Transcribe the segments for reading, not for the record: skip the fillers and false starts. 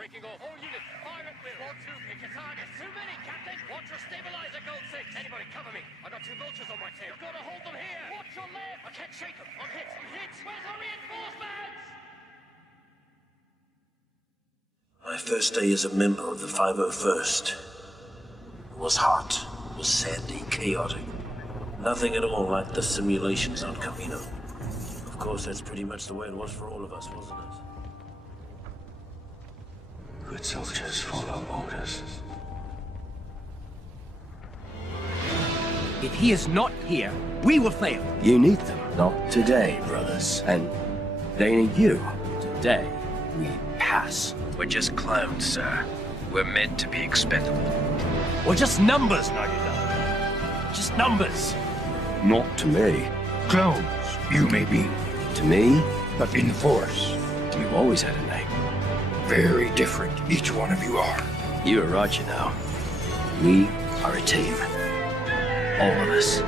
Breaking off. All units, fire at will. Squad 2, pick your target. Too many, Captain. Watch your stabilizer, Gold 6. Anybody cover me. I got 2 vultures on my tail. Gotta hold them here. Watch your left. I can't shake them. I'm hit. I'm hit. Where's our reinforcements? My first day as a member of the 501st was hot, was sandy, chaotic. Nothing at all like the simulations on Camino. Of course, that's pretty much the way it was for all of us, wasn't it? Good soldiers follow orders. If he is not here, we will fail. You need them. Not today, brothers. And they need you. Today, we pass. We're just clowns, sir. We're meant to be expendable. We're just numbers, Nagida. Just numbers. Not to me. Clones, you may be, To me, but in the Force, you've always had a name. very different each one of you are. You are right, you know. We are a team. All of us.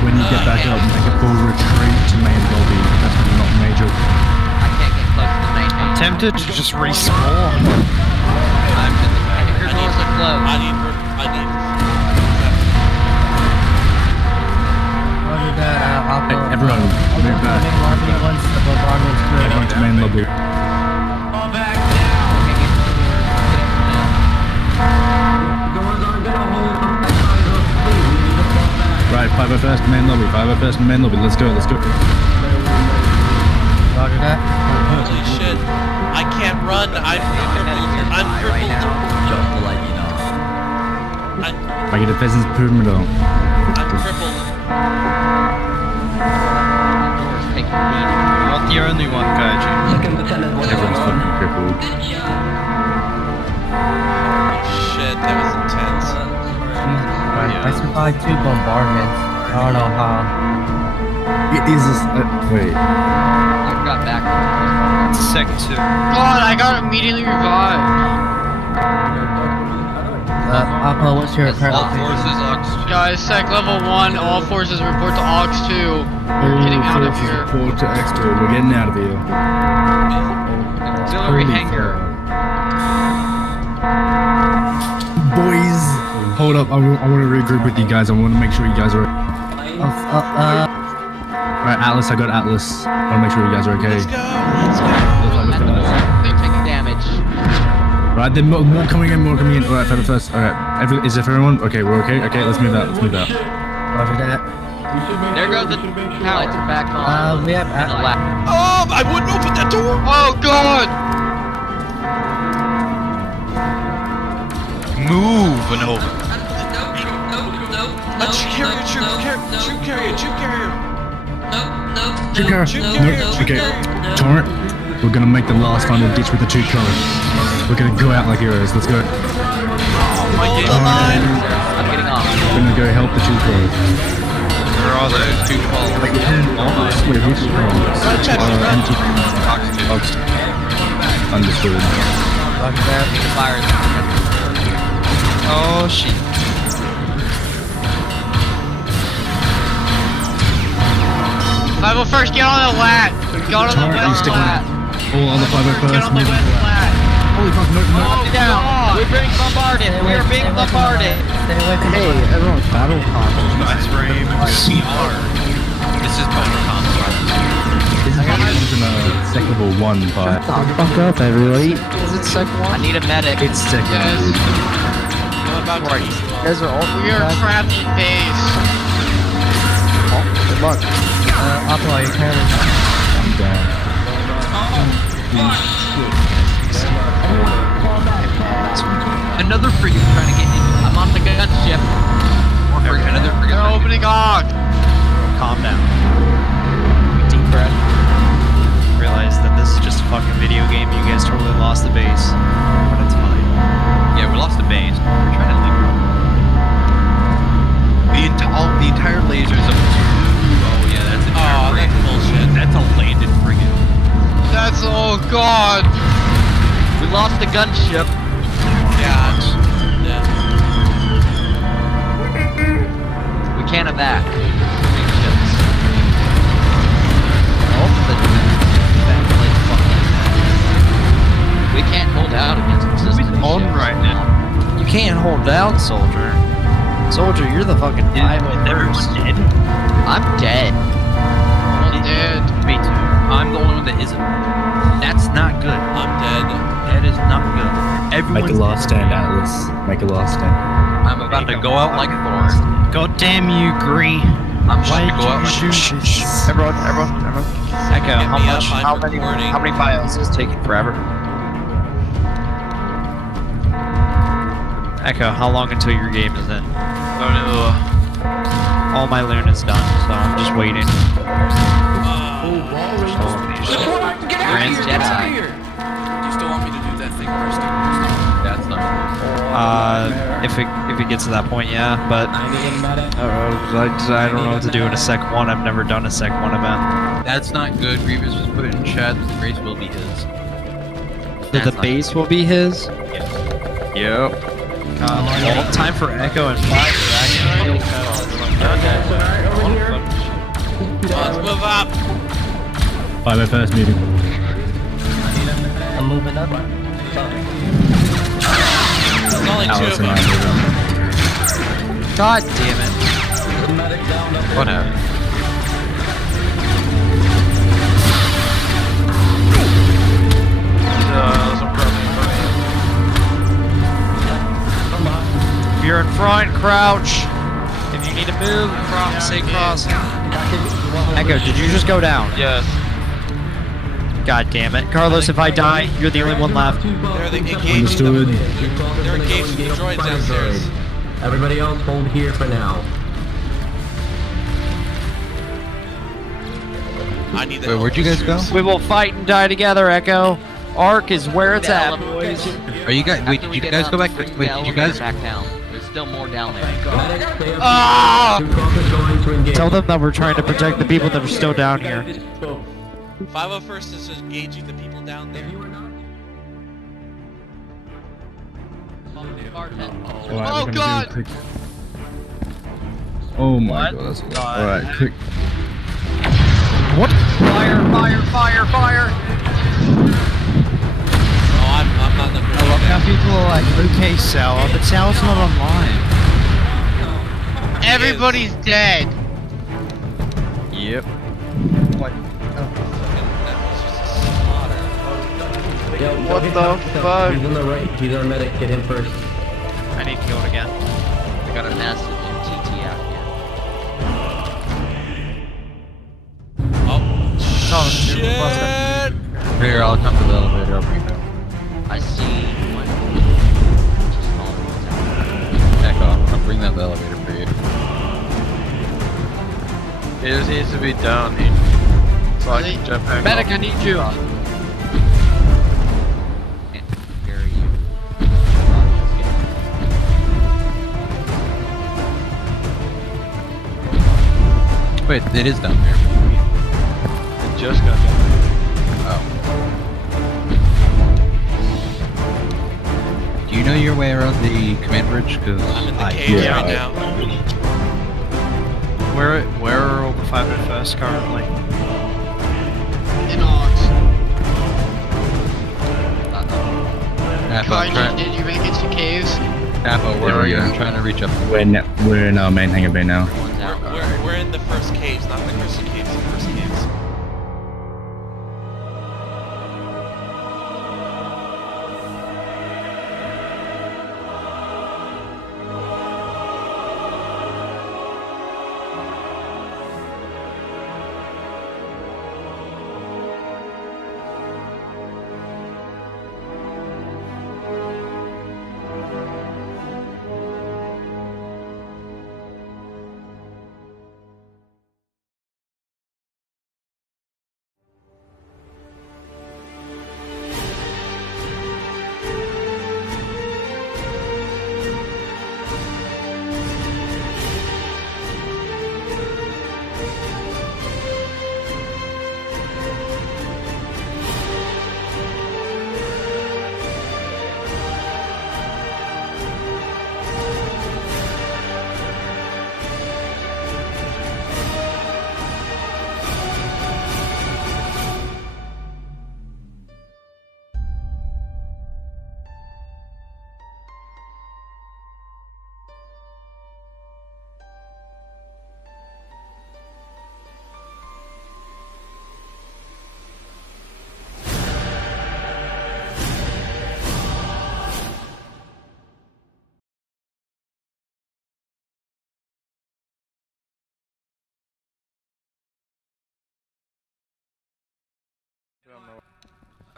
When you get back up, make a full retreat to main lobby. That's when you're not major. I can't get close to the main base. Tempted to just respawn. I'm in the back. Your doors are closed. I need. Roger that, I'll go. Everyone, move back. Once the bombardment's good. Everyone to main lobby. Fall back now. Okay, get to the door. Doors aren't gonna hold. Right, 501st main lobby, 501st main lobby, let's go, let's go. Roger that. Holy shit. I can't run. I'm crippled. I'm crippled. Just to let you know. I get a peasant's pyramidal. I'm crippled. Doors take a beat. You're not the only one, Kaiji. Everyone's fucking crippled. Shit, that was intense. I survived 2 bombardments. I don't know how. It is this, wait. I got back. It's a second 2. God, I got immediately revived. Apple, what's your current All forces, Ox 2. Guys, sec level 1, all forces report to Ox 2. We're getting out of here. Report to Expo, we're getting out of here. Auxiliary hangar. Boys! Hold up, I want to regroup with you guys. I want to make sure you guys are... Alright, Atlas, I got Atlas. I want to make sure you guys are okay. Let's go. Let's go. They're taking damage. Right, then more coming in, more coming in. Alright, for the first. Alright, is it for everyone? Okay, we're okay. Okay, let's move out. Let's move out. Roger that. There goes the lights are back on. We have Atlas. I wouldn't open that door. Oh God! Move and over. Troop carrier. Okay, Torrent, we're gonna make the last final ditch with the 2 current. We're gonna go out like heroes. Let's go. My game line. I'm getting off. We're gonna go help the 2 current. Where are they? 212. Wait, which Ox. Understood. Roger that. Fires. Oh shit. Level first, get on the lat. Get on the west lat. All on the 501st. Get on the west lat. Holy fuck, no. Down. We're being bombarded. We're being bombarded. Stay away from everyone's battle conscious. Nice frame. Level 1 by... Fuck up, everybody. Is it second one? I need a medic. It's second one. I'm about to. You guys are all We are trapped in base. Good luck. Apple, are you carrying? I'm down. Another frigate trying to get in. I'm on the gunship. Another frigate. They're opening arc. Calm down. Deep breath. Realize that this is just a fucking video game. You guys totally lost the base. But it's fine. Yeah, we lost the base. We're trying to leave. The entire lasers of 2. Oh yeah, that's a that's bullshit. That's a landed frigate. That's, oh god. We lost the gunship. Yeah. Yeah. We can't evac. Big ships. All of the we can't hold out against resistance. On right now. You can't hold out, soldier. Soldier, you're the fucking 501st. Dead? I'm dead. I'm dead. Me too. I'm the only one that isn't. That's not good. I'm dead. That is not good. Everyone's Make a last stand, Atlas. Make a last stand. I'm about to go out like Thor. God damn you, Gree. I'm about to go out like Thor. Everyone. Echo, How many files is taking forever? Echo, how long until your game is in? All my Luna's done, so I'm just waiting. Grand Jedi. You still want me to do that thing first? That's not If it gets to that point, yeah, but I don't know what to do in a sec 1. I've never done a sec 1 event. That's not good. Grievous just put it in chat. The base will be his. The base will be his? Yes. Yep. Well, time for Echo and 5. Let's move up. 501st meeting. I'm moving up. There's only 2 Atlas of and them. I move up. God damn it. Whatever. If you're in front, crouch. If you need to move, say cross. Echo, did you just go down? Yes. God damn it. Carlos, if I die, you're the only one left. They're engaging Understood. They're engaging the droids downstairs. Everybody else hold here for now. I need Wait, where'd you guys go? We will fight and die together, Echo. Arc is where it's at, boys. Are you guys? Wait, did you guys go back? Wait, did you guys? Back down. There's still more down there. Tell them that we're trying to protect the people that are still down here. 501st is engaging the people down there. Oh god! Oh my god, that's alright, quick. What? Fire! Oh, I'm not the I love how people are like, okay, Sal, but Sal's not online. Everybody's dead. Yep. What the fuck? He's on the right. He's our medic. Get him first. I need to go again. We got a massive MTT out here. Oh, shit! Here, I'll come to the elevator. I'll bring it up. I see one. Echo, I'll bring that the elevator for you. It just needs to be down here. So I can jump back. Medic, I need you. Wait, it is down there. It just got down there. Oh. Do you know your way around the command bridge? Because I'm in the cage right now. Where are all the 501st currently? In Ox. Apple, Did you make it to caves? Apple, where are you? I'm trying to reach up. We're in our main hangar bay now. We're in the first caves, not the crystal caves, the first caves.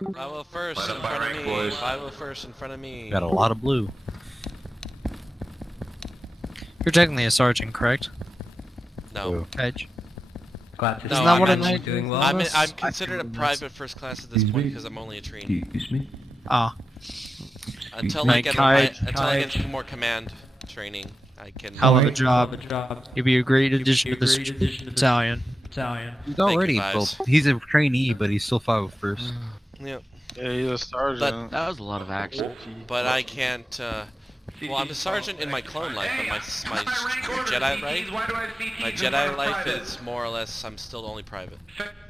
501st in front of me. 501st in front of me. Got a lot of blue. You're technically a sergeant, correct? No. Kij? No, Isn't that what I'm doing well? I'm considered a private first class at this point because I'm only a trainee. Ah. Until I get some more command training, I can. Hell of a job. You'd be a great addition to this battalion. He's already well, he's a trainee, but he's still 501st. Yeah. Yeah, he's a sergeant. That was a lot of action. But I can't. Well, I'm a sergeant in my clone life, but my Jedi life, my Jedi life is more or less. I'm still only private.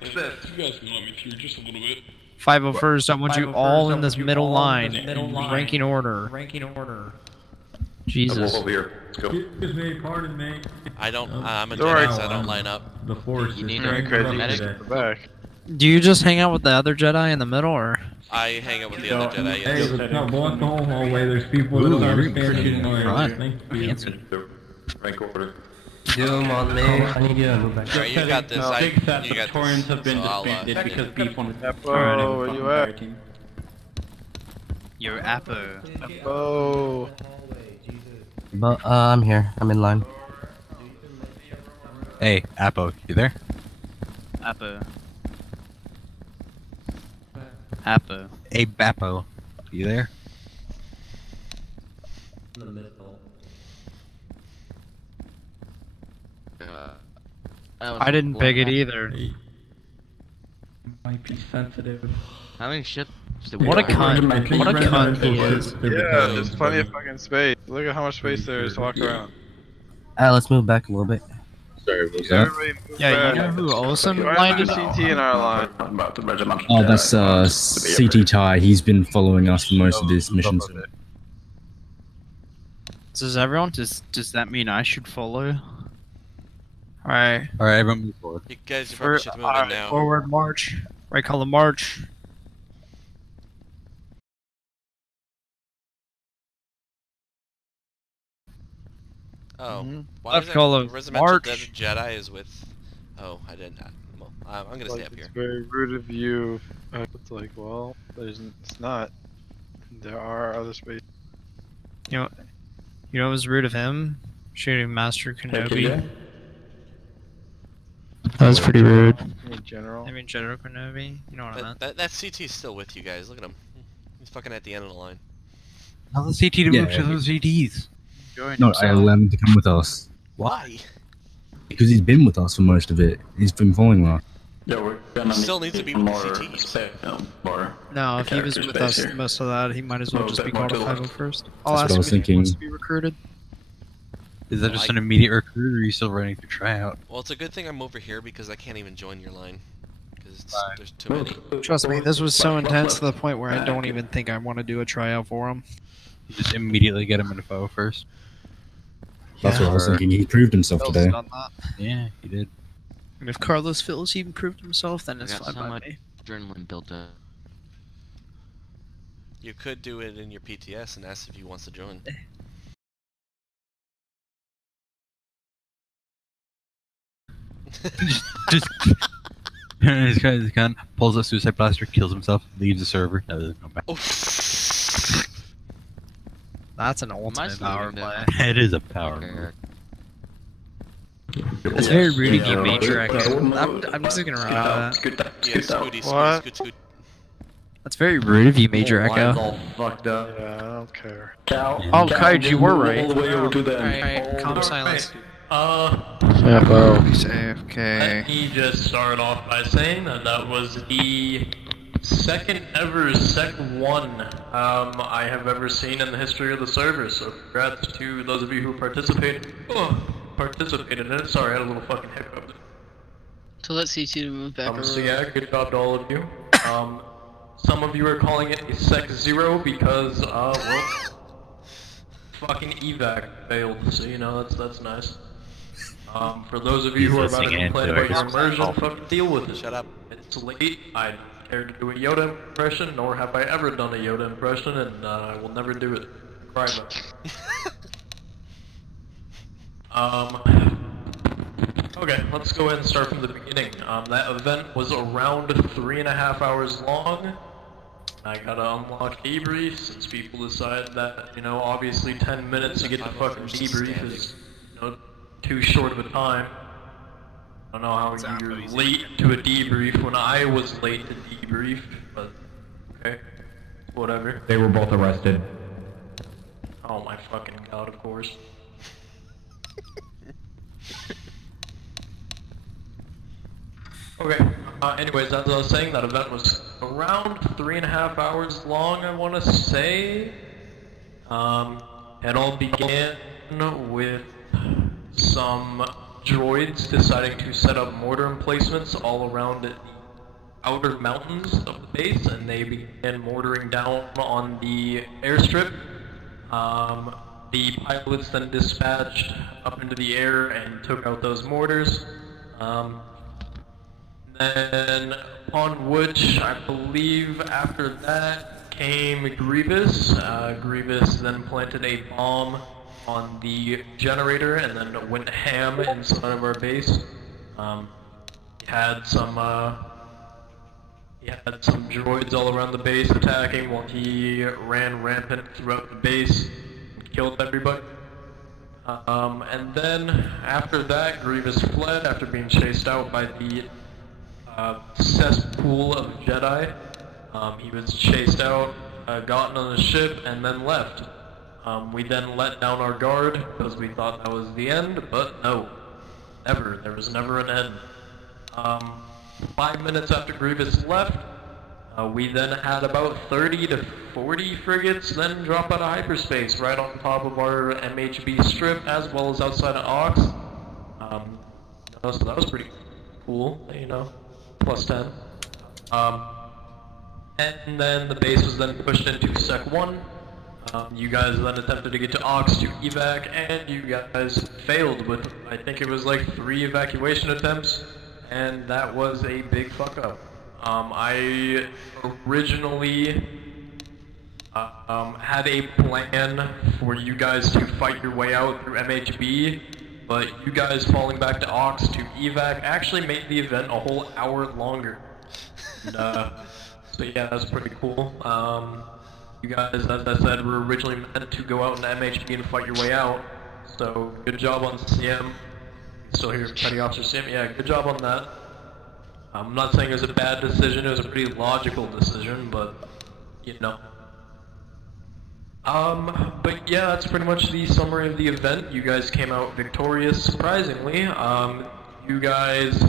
You guys can let me through just a little bit. 501st, I want you all in this middle line, in ranking order. Jesus. Over here. Let's go. Pardon me. I don't. I'm a Jedi, so I don't line up. The Force. You need a medic. back. Do you just hang out with the other Jedi in the middle, or? I hang out with the other Jedi. Hey, Yes. block the whole hallway. There's people that don't understand shooting noise. Rank order. Doom on me. I need you to move back. Alright, you got this. Big sets You of got Taurians have been this. So I'll, disbanded because beef on the Oh, where you at? You're Apo. Oh. But, I'm here. I'm in line. Hey, Apo, you there? Apo. Apo. Hey, Bapo, you there? I didn't pick it either. might be sensitive. How many ships? What a cunt. What a cunt he is. Yeah, there's plenty of fucking space. Look at how much space there is to walk around. Let's move back a little bit. Sorry, what's that? Everybody move Yeah, back. you know who Olsen Why is landed? there CT in our line? Oh, that's CT Ty. He's been following us for most of this mission. Does everyone? Does that mean I should follow? Alright. Alright, everyone move forward. You guys probably should move in now. Forward march. Right column march. Oh, why Left is column Regimental march. Desert Jedi is with. Oh, I didn't. Well, I'm gonna stay up here. It's very rude of you. It's like, well, it's not. There are other spaces. You know what was rude of him? Shooting Master Kenobi. That was pretty rude. General. I mean General Kenobi. You know what I meant. That CT's still with you guys. Look at him. He's fucking at the end of the line. Tell the CT to move to those CTs. No, I allowed him to come with us. Why? Because he's been with us for most of it. He's been following us. Yeah, we're gonna Still needs to be with more the CTs. More No, if he was with us most of that, he might as well just be called a 501st. I'll That's what I ask was him if he wants to thinking. be recruited. Is that just an immediate recruit, or are you still running through tryout? Well, it's a good thing I'm over here because I can't even join your line. Because there's too many. Trust me, this was so intense to the point where I don't even think I want to do a tryout for him. You just immediately get him in a 501st. That's what I was thinking. He proved himself today. Yeah, he did. And if Carlos feels he proved himself, then it's I got fine so by much me. adrenaline built up. You could do it in your PTS and ask if he wants to join. just this guy's gun, pulls a suicide blaster, kills himself, leaves the server, never doesn't come back. That's an ultimate power play. It is a power play. It's very rude of you, Major Echo. I'm just gonna remember that. Yeah, Scooty, Scoot. That's very rude of you, Major Echo. all fucked up. Yeah, I don't care. Oh, Kij, you were right. All the way over to the Alright, calm silence. Let me just start off by saying that was the second ever Sec 1 I have ever seen in the history of the server, so congrats to those of you who participated in it. Sorry, I had a little fucking hiccup. So let CT to move back So yeah, good job to all of you. Some of you are calling it a Sec 0 because, well, fucking evac failed, so you know, that's nice. For those of you who are about to complain about your immersion, fucking deal with it. Shut up. It's late, I don't care to do a Yoda impression, nor have I ever done a Yoda impression, and I will never do it. Cry about it. Okay, let's go ahead and start from the beginning. That event was around 3.5 hours long. I gotta unlock debrief since people decided that, you know, obviously 10 minutes to get to fucking debrief is, you know, too short of a time. I don't know how you're late to a debrief when I was late to debrief, but okay, whatever. They were both arrested. Oh my fucking god, of course. Okay, anyways, as I was saying, that event was around 3.5 hours long, I want to say. It all began with some droids deciding to set up mortar emplacements all around the outer mountains of the base, and they began mortaring down on the airstrip. The pilots then dispatched up into the air and took out those mortars. Then, upon which, I believe after that came Grievous. Grievous then planted a bomb on the generator and then went ham inside of our base. He had some droids all around the base attacking while he ran rampant throughout the base and killed everybody. And then after that, Grievous fled after being chased out by the cesspool of Jedi. He was chased out, gotten on the ship, and then left. We then let down our guard because we thought that was the end, but no. Never. There was never an end. 5 minutes after Grievous left, we then had about 30 to 40 frigates then drop out of hyperspace right on top of our MHB strip as well as outside of Ox. So that was pretty cool, you know, plus 10. And then the base was then pushed into Sec 1. You guys then attempted to get to Ox to evac, and you guys failed with, I think it was like 3 evacuation attempts, and that was a big fuck up. I originally had a plan for you guys to fight your way out through MHB, but you guys falling back to Ox to evac actually made the event a whole hour longer. And, so yeah, that's pretty cool. You guys, as I said, were originally meant to go out in MHB and fight your way out, so good job on CM. Still here, Petty Officer CM, yeah, good job on that. I'm not saying it was a bad decision, it was a pretty logical decision, but, you know. But yeah, that's pretty much the summary of the event. You guys came out victorious, surprisingly. You guys,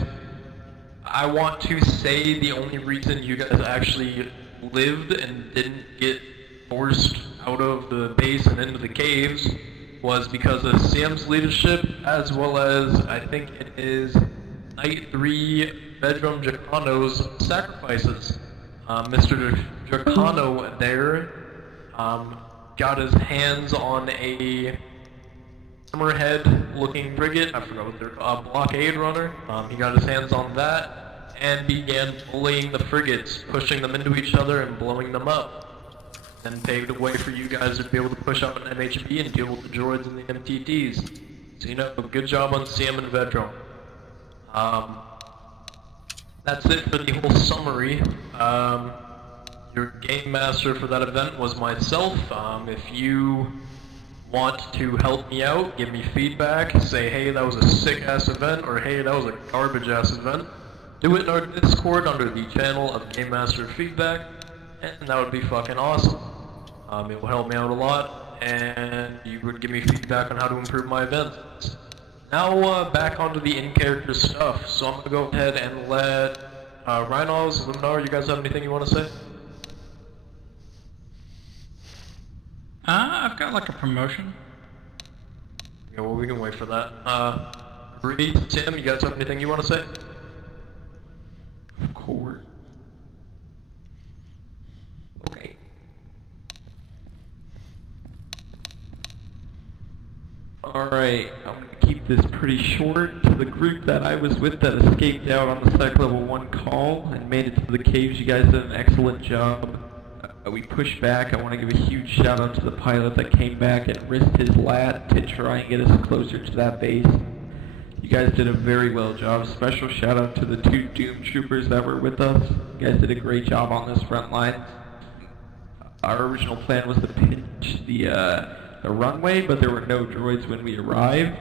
I want to say the only reason you guys actually lived and didn't get forced out of the base and into the caves was because of CM's leadership, as well as, I think it is Night 3 Bedroom Jacano's sacrifices. Mr. Jacano there got his hands on a hammerhead-looking frigate, I forgot what they're called, blockade runner. He got his hands on that and began bullying the frigates, pushing them into each other and blowing them up. And paved the way for you guys to be able to push out an MHB and deal with the droids and the MTTs. So you know, good job on CM and Vedro. That's it for the whole summary. Your game master for that event was myself. If you want to help me out, give me feedback, say hey that was a sick ass event or hey that was a garbage ass event, do it in our Discord under the channel of Game Master Feedback, and that would be fucking awesome. It will help me out a lot, and you would give me feedback on how to improve my events. Now back onto the in-character stuff, so I'm going to go ahead and let Rhinos, Luminar, you guys have anything you want to say? I've got like a promotion. Yeah, well we can wait for that. Reed, Tim, you guys have anything you want to say? Of course. Okay. Alright, I'm going to keep this pretty short. To the group that I was with that escaped out on the Sec Level 1 call and made it to the caves, you guys did an excellent job. We pushed back. I want to give a huge shout out to the pilot that came back and risked his lat to try and get us closer to that base. You guys did a very well job. Special shout out to the 2 Doom Troopers that were with us. You guys did a great job on this front line. Our original plan was to pitch the runway, but there were no droids when we arrived.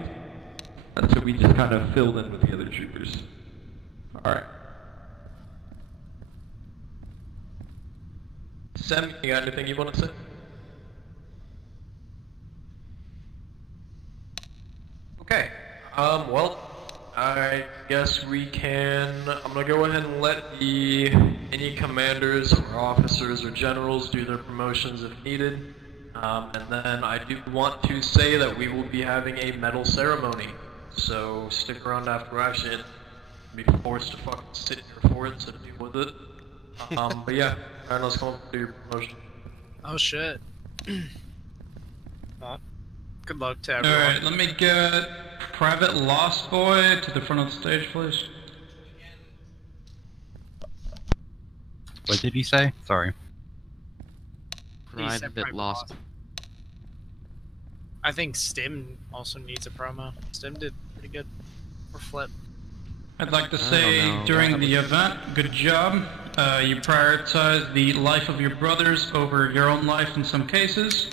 And so we just kind of filled in with the other troopers. Alright. Sam, you got anything you want to say? Okay. Well, I guess we can. I'm gonna go ahead and let any commanders or officers or generals do their promotions if needed. And then I do want to say that we will be having a medal ceremony. So stick around after action. Be forced to fucking sit here for it, so deal with it. But yeah, alright, let's come up and do your promotion. Oh shit. Well, good luck to everyone. Alright, let me get Private Lost Boy to the front of the stage, please. What did he say? Sorry. Private Lost. I think Stim also needs a promo. Stim did pretty good. Or Flip. I'd like to say during the event, good job. You prioritized the life of your brothers over your own life in some cases.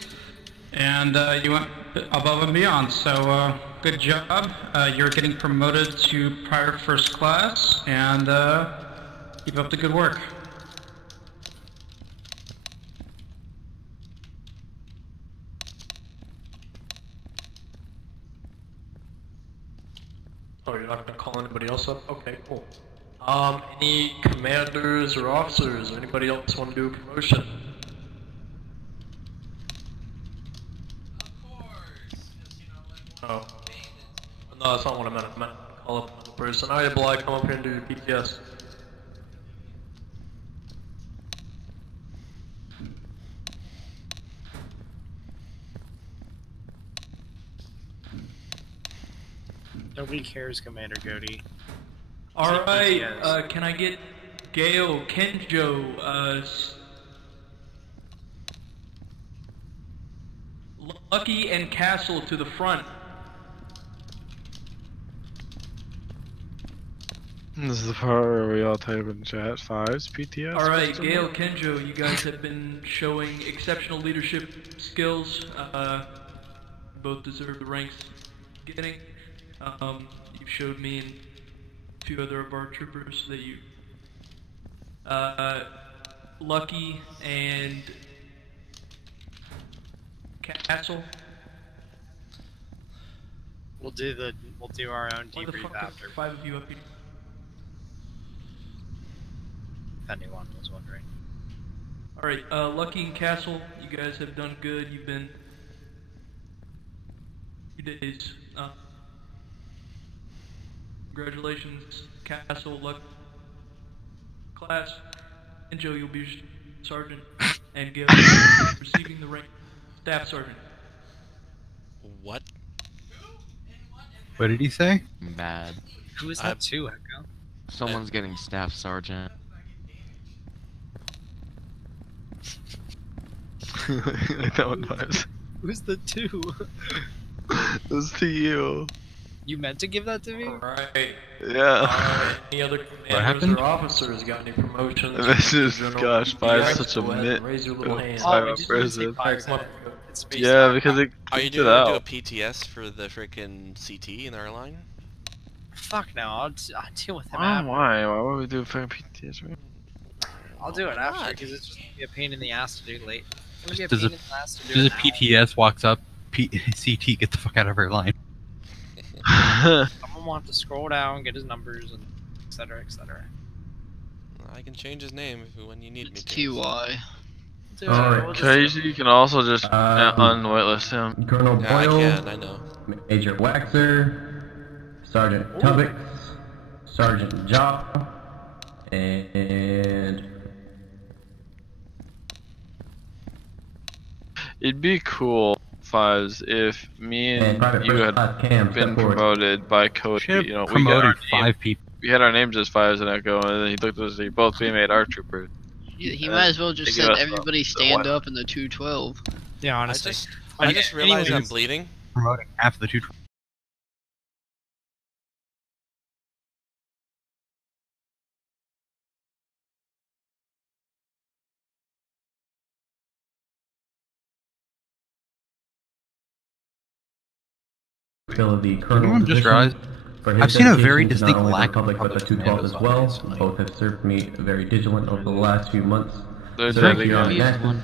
And you went above and beyond, so good job. You're getting promoted to Private First Class, and keep up the good work. Oh, you're not gonna call anybody else up? Okay, cool. Any commanders or officers or anybody else want to do a promotion? Oh. No, that's not what I meant. I meant to call up another person. Alright, Bly, come up here and do your PTS. Nobody cares, Commander Goaty. Alright, can I get Gale, Kenjo, Lucky and Castle to the front? This is the part where we all type in chat 5's PTS. Alright, Gale, Kenjo, you guys have been showing exceptional leadership skills. Both deserve the ranks getting. You showed me and a few other of our troopers that you... Lucky and... Castle. We'll do our own debrief after. 5 of you up here? If anyone was wondering. Alright, Lucky and Castle, you guys have done good. You've been... 2 days. Congratulations, Castle, Luck, Class, and Joe, you'll be Sergeant, and Gil, receiving the rank Staff Sergeant. What? What did he say? Bad. Who is that too, Echo? Someone's getting Staff Sergeant. Like that one was. Who's the two? It was to you. You meant to give that to me? Alright. Yeah. Any other commanders or officers got any promotions? This is, gosh, 5's such a mitt. Raise your little hand. Yeah, because it Are you kicked it doing out. a PTS for the freaking CT in our line? Fuck no, I'll deal with him Oh, after. why? Why would we do a fucking PTS, right? I'll do it after, because it's just gonna be a pain in the ass to do late. It's gonna be a Does pain a, in the ass to do does it a now. PTS walks up, CT, get the fuck out of her line. Someone will have to scroll down, get his numbers, and etc. etc. I can change his name when you need me to. TY. Alright. Crazy, you can also just unwaitlist him. Colonel Yeah, Boyle, I can, I know. Major Waxer, Sergeant Tubbix, Sergeant Jaw, and... It'd be cool, 5's, if me and Private you First had Class Cam, been step forward. promoted by Cody. Should've You know, we promoted got 5 people. We had our names as 5's and Echo, and then he looked at us and he both being made our troopers. He might as well just said everybody stand up in the 212. Yeah, honestly. I just realized I'm bleeding. Promoting half the 212. fill the colonel Anyone just position. realized- For his I've seen a very dedication to distinct not only the lack of public but the public 212 as well. commandos. Both have served me very diligent over the last few months. There's Thank that you, guy. Your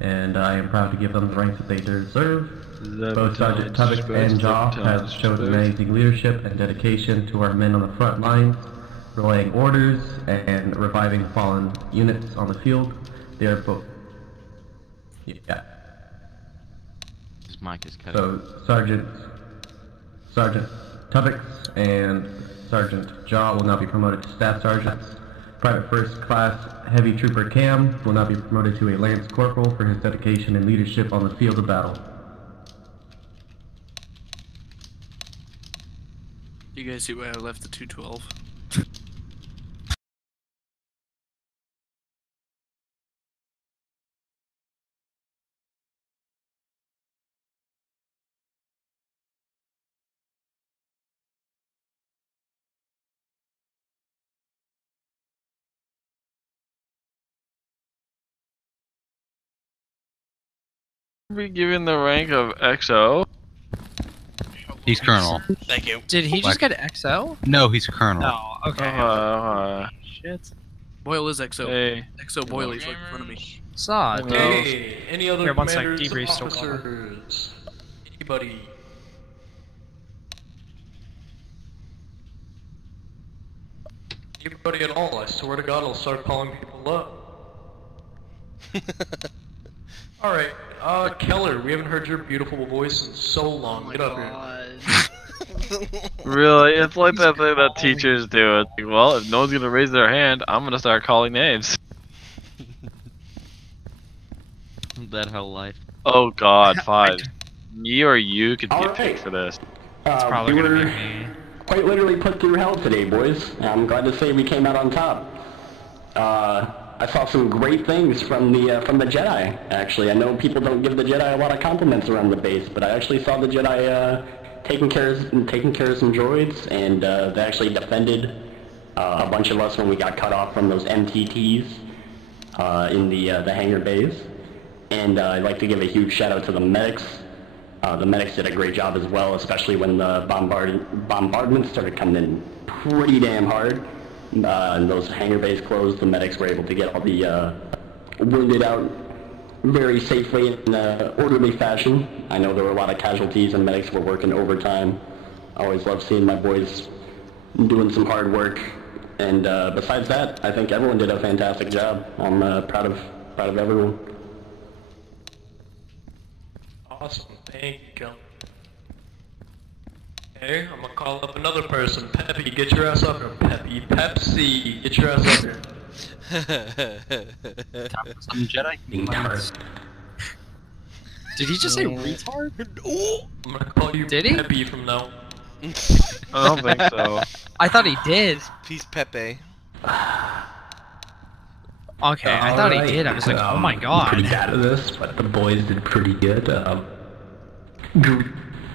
and I am proud to give them the ranks that they deserve. Both Sergeant Tubbs and Jaw have shown amazing leadership and dedication to our men on the front lines, relaying orders and reviving fallen units on the field. They are both. Yeah. His mic is cutting. So Sergeant Tubbs and Sergeant Jaw will now be promoted to staff sergeants. Private First Class Heavy Trooper Cam will now be promoted to a Lance Corporal for his dedication and leadership on the field of battle. You guys see why I left the 212? Be given the rank of XO. He's Colonel. Thank you. Did he just get XO? No, he's Colonel. Oh, okay. Shit. Boyle is XO. Hey. XO Boyle is right in front of me. Saw it. Hey, any other Here, one sec, commanders, debrief still going. officers? Anybody? Anybody at all? I swear to God, I'll start calling people up. Alright, Keller, we haven't heard your beautiful voice in so long. Get up here. Really? It's like that thing that teachers do. It's like, well, if no one's gonna raise their hand, I'm gonna start calling names. That whole life. Oh God, 5. Me or you could get picked for this. It's probably we gonna were be me. quite literally put through hell today, boys. I'm glad to say we came out on top. I saw some great things from the Jedi. Actually, I know people don't give the Jedi a lot of compliments around the base, but I actually saw the Jedi taking care of some droids, and they actually defended a bunch of us when we got cut off from those MTTs in the hangar bays. And I'd like to give a huge shout out to the medics. The medics did a great job as well, especially when the bombardment started coming in pretty damn hard. And those hangar bays closed, the medics were able to get all the wounded out very safely in an orderly fashion. I know there were a lot of casualties and medics were working overtime. I always love seeing my boys doing some hard work. And besides that, I think everyone did a fantastic job. I'm proud of everyone. Awesome, thank you. Hey, I'm gonna call up another person. Peppy, get your ass up here. Peppy, Pepsi, get your ass up here. Some Jedi. Did he just say retard? I'm gonna call you Peppy from now. I don't think so. I thought he did. Peace, Pepe. Okay, I thought he did. I was like, oh my god. Pretty bad at this, but the boys did pretty good.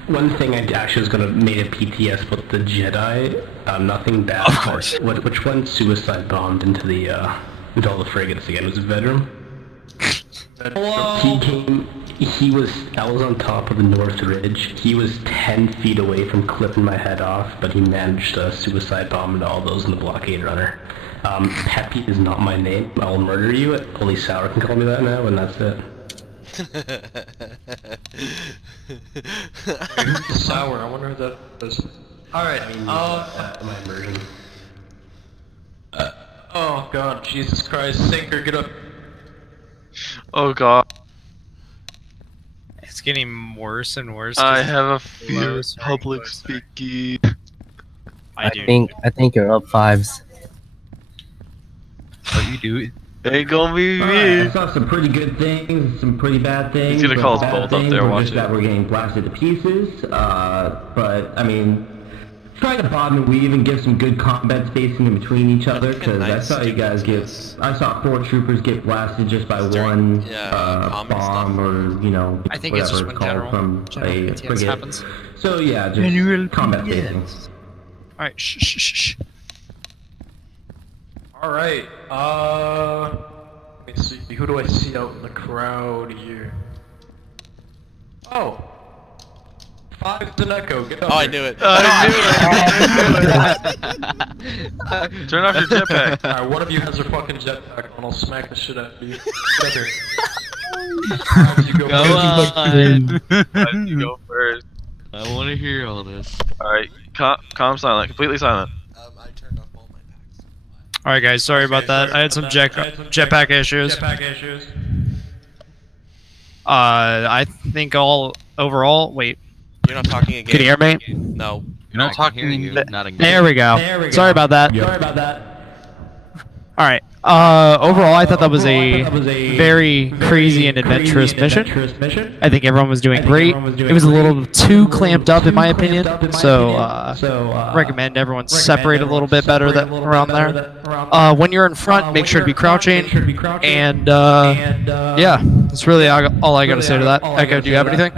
One thing I actually was gonna made a PTS with the Jedi. Nothing bad. Of course. Which one suicide bombed into into all the frigates again? Was it Veteran? He came. I was on top of the North Ridge. He was 10 feet away from clipping my head off, but he managed to suicide bomb into all those in the blockade runner. Peppy is not my name. I will murder you. Only Sour can call me that now, and that's it. Sour, I wonder who that is. Alright, my immersion. Oh God, Jesus Christ, Sinker, get up. Oh God. It's getting worse and worse. I have a fear of public speaking. I do. I think you're up 5s. What you do? Ain't gonna be me. I saw some pretty good things, some pretty bad things. He's gonna call us bad both up things there, were watch just it. that we're getting blasted to pieces. But I mean, try to bob and weave and give some good combat spacing in between each other, because I saw you guys I saw 4 troopers get blasted just by one bomb or I think it's just whatever when called general from a PTS frigate. happens. So yeah, just General combat PTS. spacing. Alright, shh. Alright, let me see, who do I see out in the crowd here? Oh! 5's an echo. Get up Oh, I here. knew it. Turn off your jetpack. Alright, one of you has your fucking jetpack on. I'll smack the shit out of you. Get up here. You go on. You go first. I want to hear all this. Alright, calm silent. Completely silent. I turned off all my packs. Alright guys, sorry about that. I had some jetpack issues. I think overall, wait. You're not talking again. Can you hear me? No. You're not talking. Not again. There we go. Sorry about that. Sorry about that. Alright. Overall, I thought that was a very crazy and adventurous mission. I think everyone was doing great. It was a little too clamped up, in my opinion. So, recommend everyone separate a little bit better around there. When you're in front, make sure to be crouching. And, yeah, that's really all I got to say to that. Echo, do you have anything?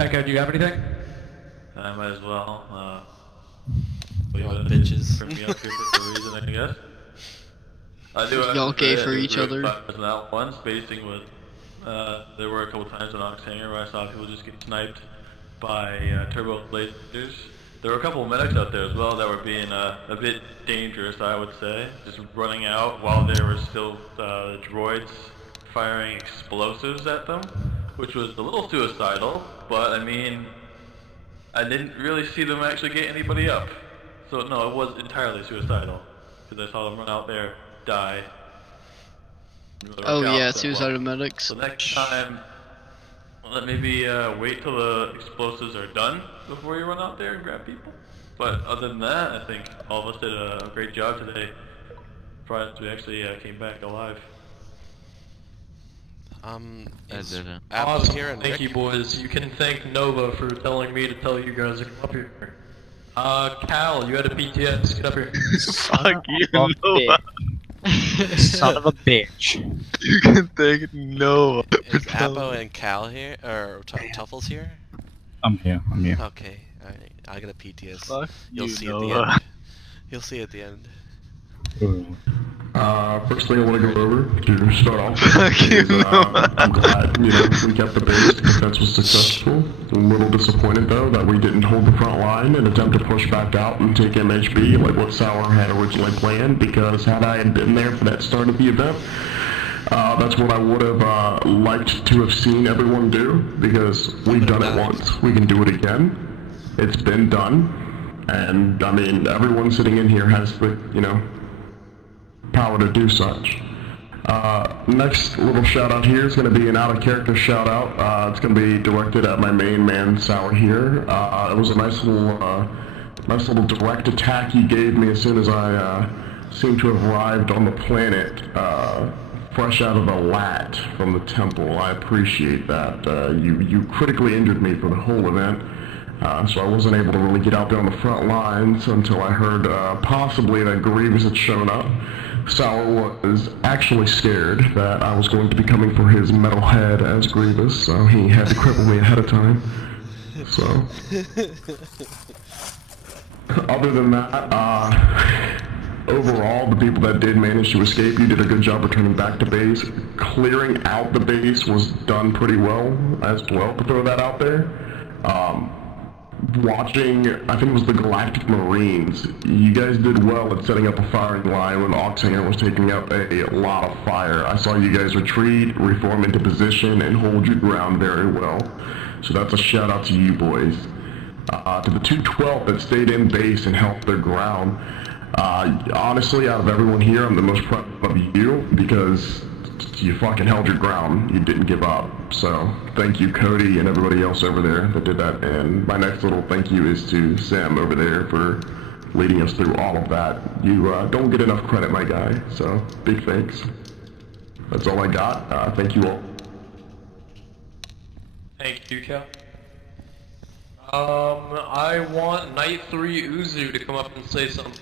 I might as well. Bitches. Bring me up here for a reason, I guess. I do Y'all gay for each other? That one spacing with, there were a couple times in Oxhanger where I saw people just get sniped by turbo lasers. There were a couple of medics out there as well that were being a bit dangerous, I would say. Just running out while there were still droids firing explosives at them, which was a little suicidal, but I mean, I didn't really see them actually get anybody up. So no, it was entirely suicidal, because I saw them run out there, die. Oh yeah, suicidal medics. So next time, let maybe wait till the explosives are done before you run out there and grab people. But other than that, I think all of us did a great job today. Surprised we actually came back alive. Awesome. Here and Thank you, boys. You can thank Nova for telling me to tell you guys to come up here. Cal, you had a PTS. Get up here. Fuck you, Nova. Son of a bitch. You can thank Noah. Is Appo and Cal here? Or Tuffles here? I'm here. Okay, alright. I got a PTS. Fuck You'll you, see at the Noah. end. You'll see at the end. First thing I want to go over to start off Fuck you, I'm glad, we kept the base. The defense was successful. A little disappointed, though, that we didn't hold the front line and attempt to push back out and take MHB like what Sauer had originally planned, because had I had been there for that start of the event, that's what I would have liked to have seen everyone do, because we've done it once. We can do it again. It's been done. And, I mean, everyone sitting in here has the, power to do such. Next little shout out here is going to be an out of character shout out. It's going to be directed at my main man Sauer here. It was a nice little direct attack he gave me as soon as I seemed to have arrived on the planet, fresh out of the lat from the temple. I appreciate that. You critically injured me for the whole event. So I wasn't able to really get out there on the front lines until I heard possibly that Grievous had shown up. Sauer was actually scared that I was going to be coming for his metal head as Grievous, so he had to cripple me ahead of time. So, other than that, overall, the people that did manage to escape, you did a good job returning back to base. Clearing out the base was done pretty well as well, to throw that out there. Watching, I think it was the Galactic Marines, you guys did well at setting up a firing line when Oxhanger was taking up a lot of fire. I saw you guys retreat, reform into position, and hold your ground very well. So that's a shout out to you boys. To the 212 that stayed in base and helped their ground, honestly, out of everyone here, I'm the most proud of you, because you fucking held your ground. You didn't give up. So, thank you, Cody, and everybody else over there that did that. And my next little thank you is to Sam over there for leading us through all of that. You don't get enough credit, my guy. So, big thanks. That's all I got. Thank you all. Thank you, Cal. I want Night 3 Uzu to come up and say something.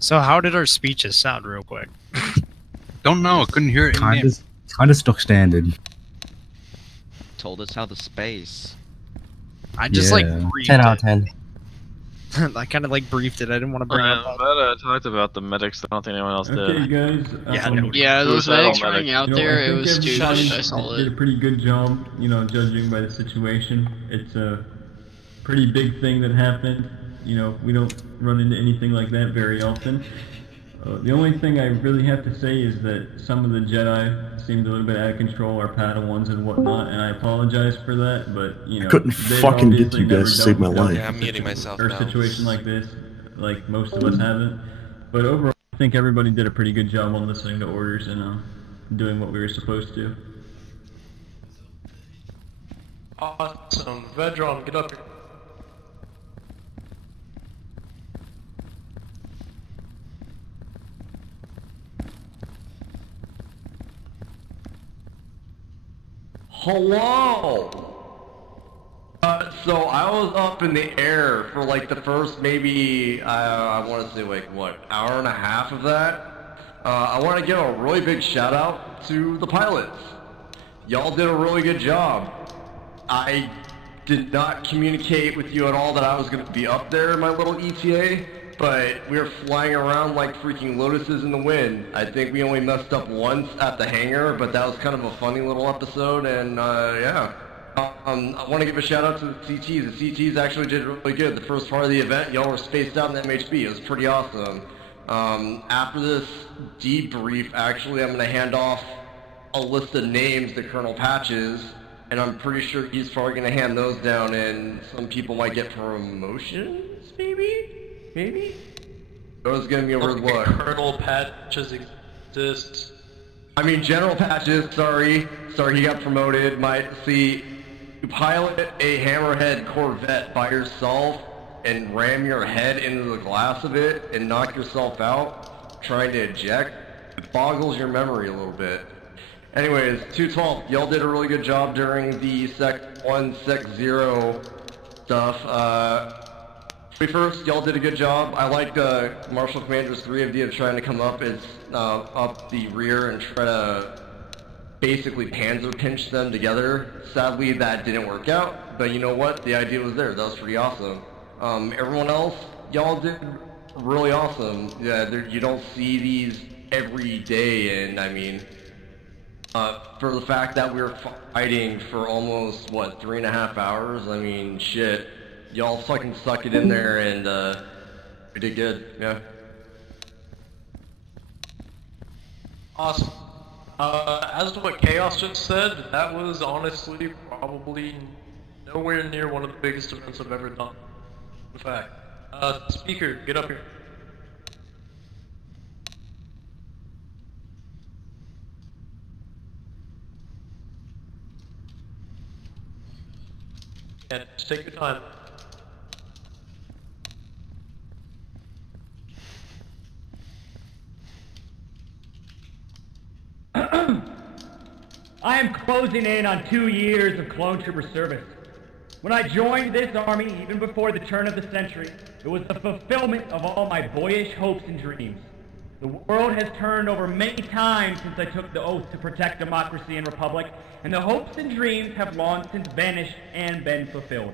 So how did our speeches sound real quick? Don't know, I couldn't hear it in Kind of stock standard. Told us how the space. I just like 10 out of 10. I kind of like briefed it. I didn't want to bring it up. But talked about the medics. I don't think anyone else did. Okay, guys. Yeah, those medics running out there, it was stupid. I saw did it. a pretty good job, judging by the situation. It's a pretty big thing that happened. We don't run into anything like that very often. The only thing I really have to say is that some of the Jedi seemed a little bit out of control, our Padawans and whatnot, and I apologize for that, but, I couldn't fucking get you guys to save my life. Yeah, I'm muting myself or now. a situation like this, like most of us haven't. But overall, I think everybody did a pretty good job on listening to orders and doing what we were supposed to. Awesome. Vedron, get up here. Hello! So I was up in the air for like the first maybe, I want to say like, what, hour and a half of that? I want to give a really big shout out to the pilots. Y'all did a really good job. I did not communicate with you at all that I was going to be up there in my little ETA, but we were flying around like freaking lotuses in the wind. I think we only messed up once at the hangar, but that was kind of a funny little episode, and yeah. I want to give a shout out to the CTs. The CTs actually did really good. The first part of the event, y'all were spaced out in the MHB. It was pretty awesome. After this debrief, actually, I'm going to hand off a list of names to Colonel Patches, and I'm pretty sure he's probably going to hand those down, and some people might get promotions, maybe? Maybe? That was gonna be a weird look. Colonel Patches exists. I mean, General Patches, sorry, he got promoted. You pilot a Hammerhead Corvette by yourself and ram your head into the glass of it and knock yourself out trying to eject. It boggles your memory a little bit. Anyways, 212, y'all did a really good job during the Sec 1, Sec 0 stuff. First, y'all did a good job. I like Marshal Commander's 3 idea of trying to come up up the rear and try to basically panzer pinch them together. Sadly, that didn't work out, but you know what? The idea was there. That was pretty awesome. Everyone else, y'all did really awesome. Yeah, you don't see these every day, and I mean, for the fact that we were fighting for almost, what, 3.5 hours? I mean, shit. Y'all fucking suck it in there, and we did good, yeah. Awesome. As to what Chaos just said, that was honestly probably nowhere near one of the biggest events I've ever done. In fact. Speaker, get up here. Yeah, just take your time. I am closing in on 2 years of clone trooper service. When I joined this army, even before the turn of the century, it was the fulfillment of all my boyish hopes and dreams. The world has turned over many times since I took the oath to protect democracy and republic, and the hopes and dreams have long since vanished and been fulfilled.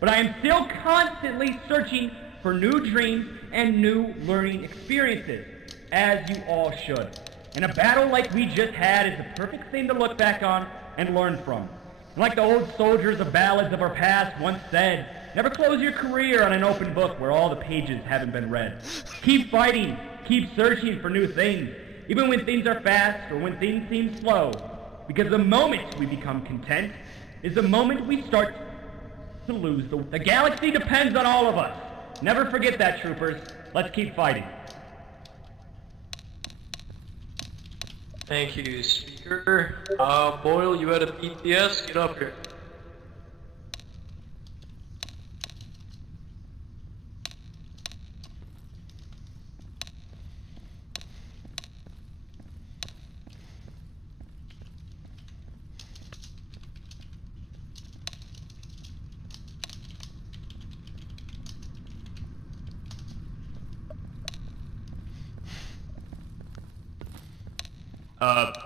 But I am still constantly searching for new dreams and new learning experiences, as you all should. And a battle like we just had is the perfect thing to look back on and learn from. And like the old soldiers of ballads of our past once said, never close your career on an open book where all the pages haven't been read. Keep fighting, keep searching for new things, even when things are fast or when things seem slow. Because the moment we become content is the moment we start to lose. The galaxy depends on all of us. Never forget that, troopers. Let's keep fighting. Thank you, Speaker. Boyle, you had a PTS? Get up here.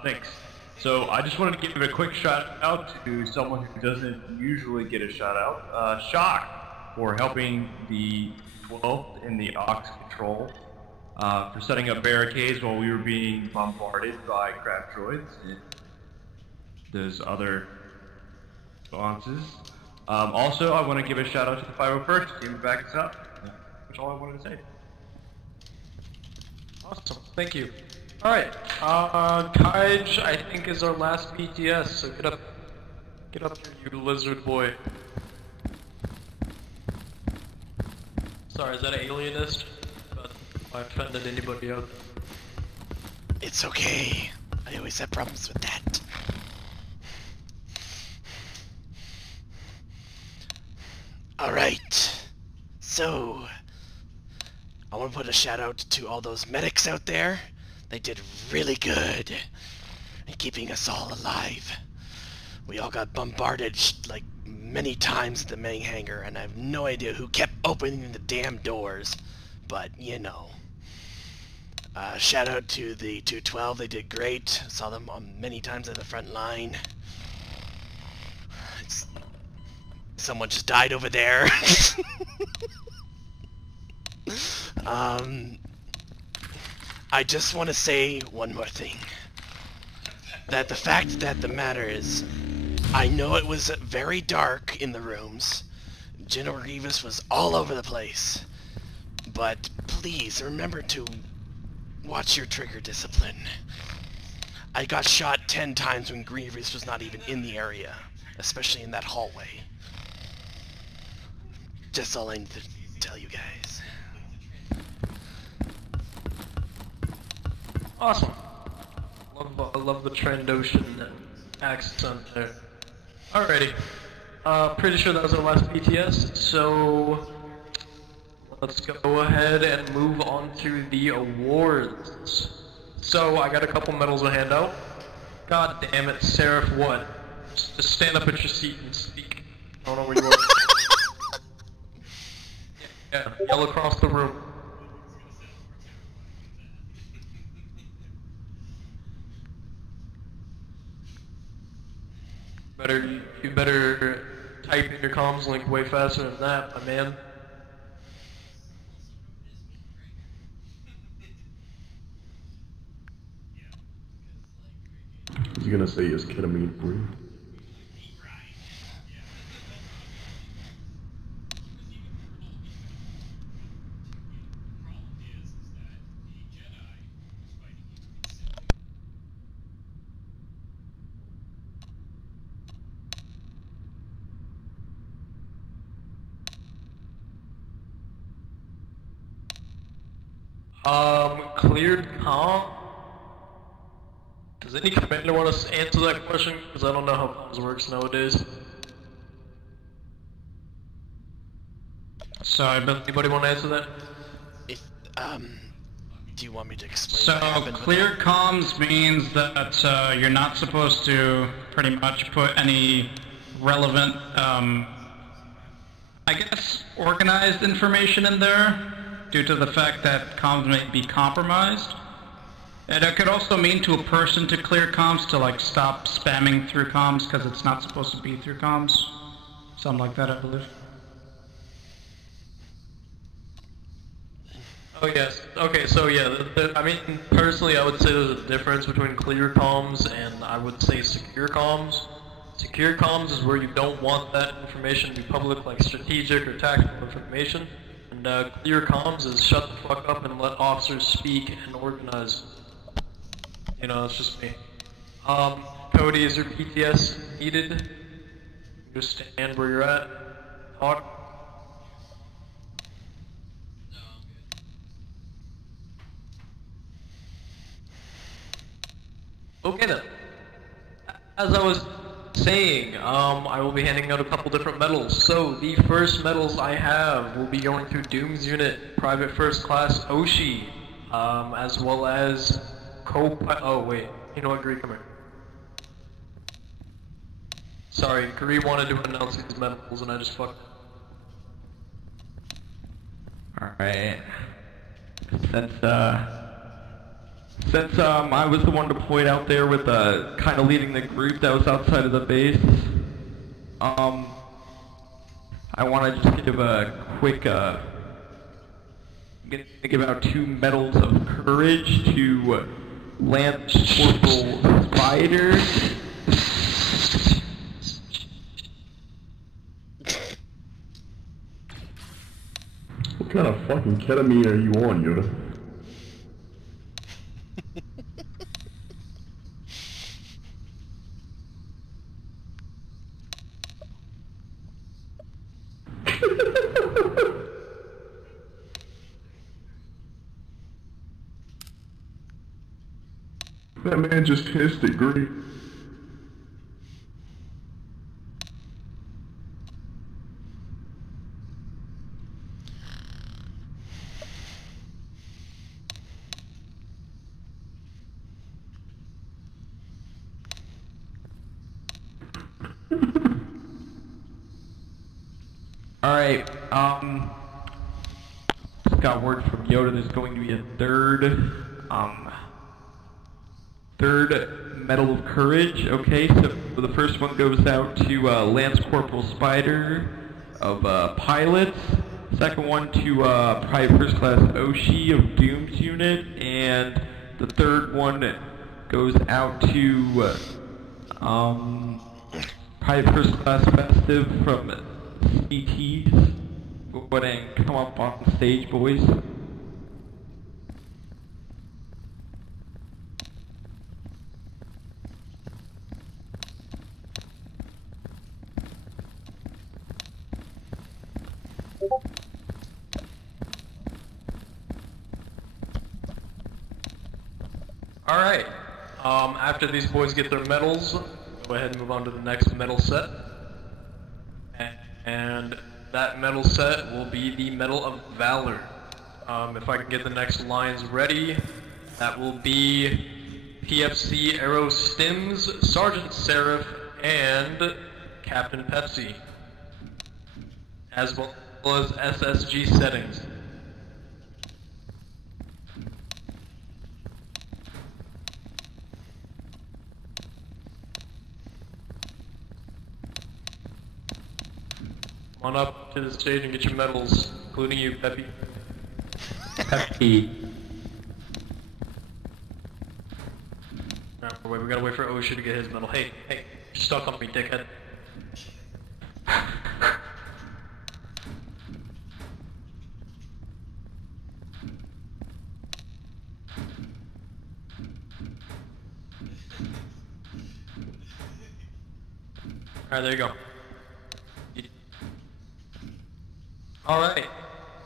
Thanks. So I just wanted to give a quick shout out to someone who doesn't usually get a shout out, Shock, for helping the 212 in the aux control for setting up barricades while we were being bombarded by craft droids. There's other responses. Also, I want to give a shout out to the 501st team to back us up. That's all I wanted to say. Awesome, thank you. Alright, Kij, I think, is our last BTS, so get up here, you lizard boy. Sorry, is that alienist? But I offended anybody out there. It's okay. I always have problems with that. Alright. So, I want to put a shout out to all those medics out there. They did really good in keeping us all alive. We all got bombarded like many times at the main hangar, and I have no idea who kept opening the damn doors, but you know. Shout out to the 212, they did great. Saw them many times at the front line. Someone just died over there. I just want to say one more thing. That the fact that the matter is, I know it was very dark in the rooms. General Grievous was all over the place. But please remember to watch your trigger discipline. I got shot 10 times when Grievous was not even in the area, especially in that hallway. Just all I need to tell you guys. Awesome. I love the Trandoshan accent there. Alrighty. Pretty sure that was our last BTS, so let's go ahead and move on to the awards. So I got a couple medals to hand out. God damn it, Seraph, what? Just stand up at your seat and speak. I don't know where you are. Yeah, yell across the room. You better type in your comms link way faster than that, my man. He's gonna say is ketamine free. Cleared comm? Does any commander want us to answer that question? Because I don't know how comms works nowadays. Sorry, but anybody want to answer that? If, do you want me to explain So, what happened with clear that? comms means that you're not supposed to pretty much put any relevant, I guess, organized information in there, due to the fact that comms may be compromised. And it could also mean to a person to clear comms, to like stop spamming through comms, because it's not supposed to be through comms. Something like that, I believe. Oh yes. Okay, so yeah, I mean, personally I would say there's a difference between clear comms and I would say secure comms. Secure comms is where you don't want that information to be public, like strategic or tactical information. And clear comms is shut the fuck up and let officers speak and organize. You know, it's just me. Cody, is your PTS needed? Just stand where you're at. Talk. Okay then. As I was saying, I will be handing out a couple different medals. So the first medals I have will be going to Doom's Unit, Private First Class Oshi, as well as oh wait, you know what, Gree, come here. Sorry, Gree wanted to announce these medals and I just fucked. Alright. Since I was the one deployed out there with kind of leading the group that was outside of the base, I want to just give a quick I'm gonna give out 2 medals of courage to Lance Corporal Spider. What kind of fucking ketamine are you on, Yoda? That man just hissed it, great. Alright, just got word from Yoda there's going to be a third Medal of Courage. Okay, so the first one goes out to Lance Corporal Spider of Pilots. Second one to Private First Class Oshi of Doom's Unit. And the third one goes out to Private First Class Festive from CTs. Go ahead and come up on stage, boys. Alright, after these boys get their medals, go ahead and move on to the next medal set. And that medal set will be the Medal of Valor. If I can get the next lines ready, that will be PFC Aero Stims, Sergeant Seraph, and Captain Pepsi, as well as SSG settings. Come on up to the stage and get your medals, including you, Peppy. Peppy. Alright, we gotta wait for Osha to get his medal. Hey, you're stuck on me, dickhead. Alright, there you go. Alright,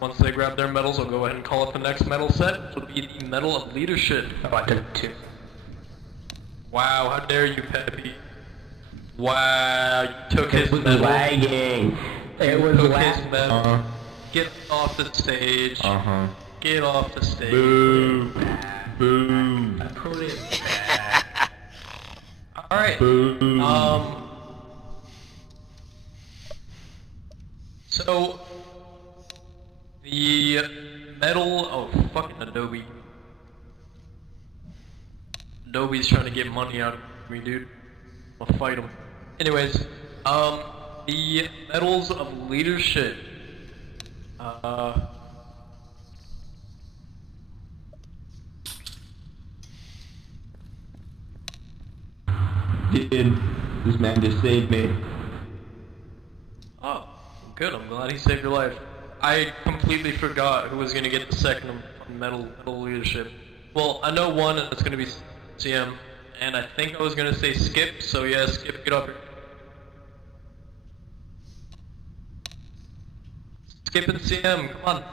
once they grab their medals, I'll go ahead and call up the next medal set. It'll be the Medal of Leadership. Oh, I took 2. Wow, how dare you, Peppy. Wow, you took his medal. Lagging. It was his medal. Get off the stage. Get off the stage. Boo. Boo. Put it Alright. Boo. So the medal, oh fucking Adobe. Adobe's trying to get money out of me, dude. I'll fight him. Anyways, the medals of leadership. Dude, this man just saved me. Oh, good. I'm glad he saved your life. I completely forgot who was going to get the second medal leadership. Well, I know one, and it's going to be CM. And I think I was going to say Skip, so yeah, Skip, get up here. Skip and CM, come on.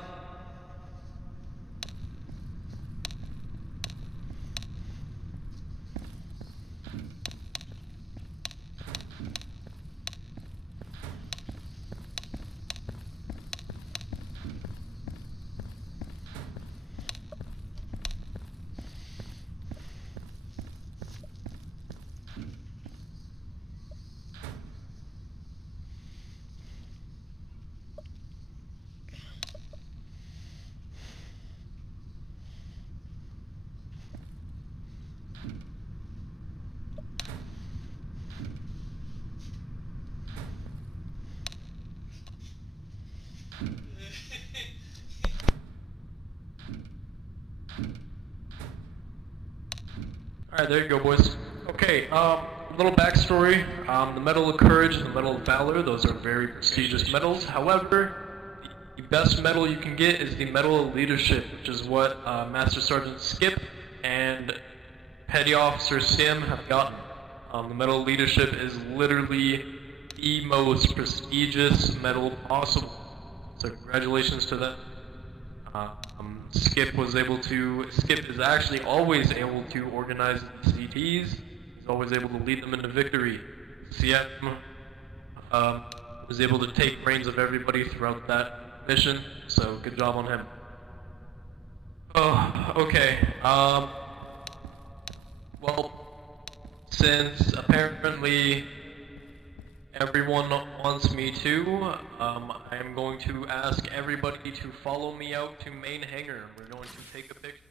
Alright, there you go, boys. Okay, little backstory. The Medal of Courage and the Medal of Valor, those are very prestigious medals. However, the best medal you can get is the Medal of Leadership, which is what Master Sergeant Skip and Petty Officer Sim have gotten. The Medal of Leadership is literally the most prestigious medal possible. So congratulations to them. Skip is actually always able to organize the CTs. He's always able to lead them into victory. CM was able to take reins of everybody throughout that mission, so good job on him. Oh, okay. Well, since apparently everyone wants me to, I am going to ask everybody to follow me out to main hangar. We're going to take a picture.